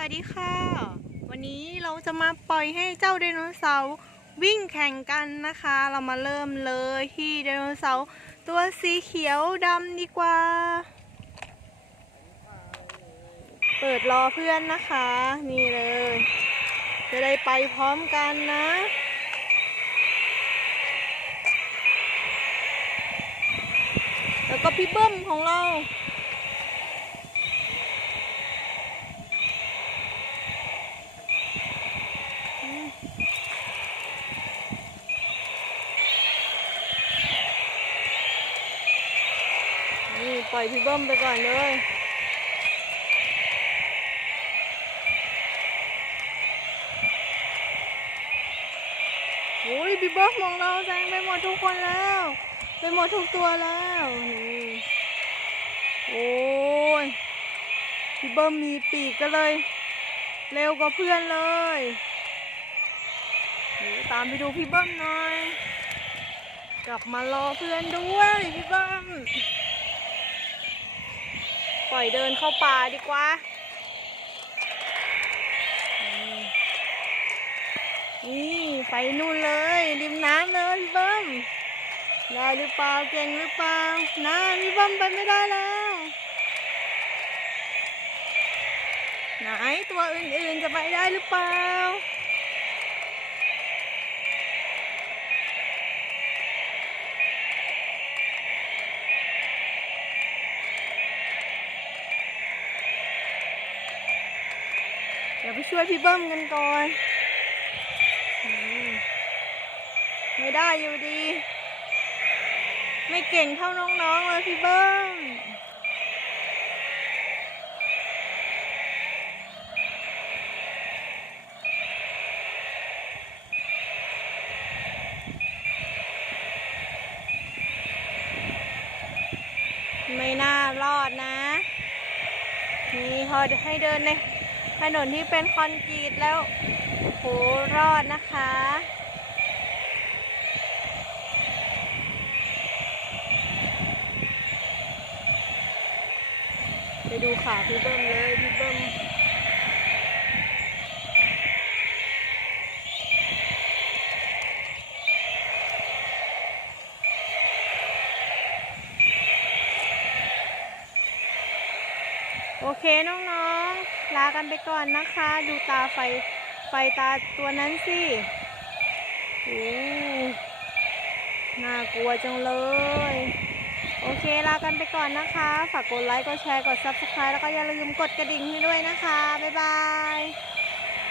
วัสดีค่ะ วันนี้เราจะมาปล่อยให้เจ้าไดโนเสาร์วิ่งแข่งกันนะคะ เรามาเริ่มเลยที่ไดโนเสาร์ตัวสีเขียวดำดีกว่า เปิดรอเพื่อนนะคะ นี่เลย จะได้ไปพร้อมกันนะแล้วก็พี่เบิ้มของเรา นี่ปล่อยพี่เบิ้มไปก่อนเลยโอ้ยพี่เบิ้มของเราแซงไปหมดทุกคนแล้วไปหมดทุกตัวแล้วนี่โอ้ยพี่เบิ้มมีปีกก็เลย เร็วกว่าเพื่อนเลยตามไปดูพี่เบิ้มหน่อย กลับมารอเพื่อนด้วยพี่เบิ้ม ล่อยเดินเข้าป่าดีกว่า นี่ไปนู่นเลย ริมน้ำเลยพี่เบิ้มได้หรือเปล่าเก่งหรือเปล่านะพี่เบิ้มไปไม่ได้แล้ว ไหนตัวอื่นๆจะไปได้หรือเปล่า ดี๋ยวไปช่วยพี่เบิ้มกันก่อน ไม่ได้อยู่ดี ไม่เก่งเท่าน้องๆเลยพี่เบิ้มไม่น่ารอดนะ นี่พอให้เดินใน ถนนที่เป็นคอนกรีตแล้วโหรอดนะคะ ไปดูขาพี่เบิ้มเลยพี่เบิ้มโอเคน้องๆ ลากันไปก่อนนะคะ ดูตาไฟ ไฟตาตัวนั้นสิโอ้น่ากลัวจังเลย โอเคลากันไปก่อนนะคะ ฝากกดไลค์ กดแชร์ กด Subscribe แล้วก็อย่าลืมกดกระดิ่งให้ด้วยนะคะ บ๊ายบาย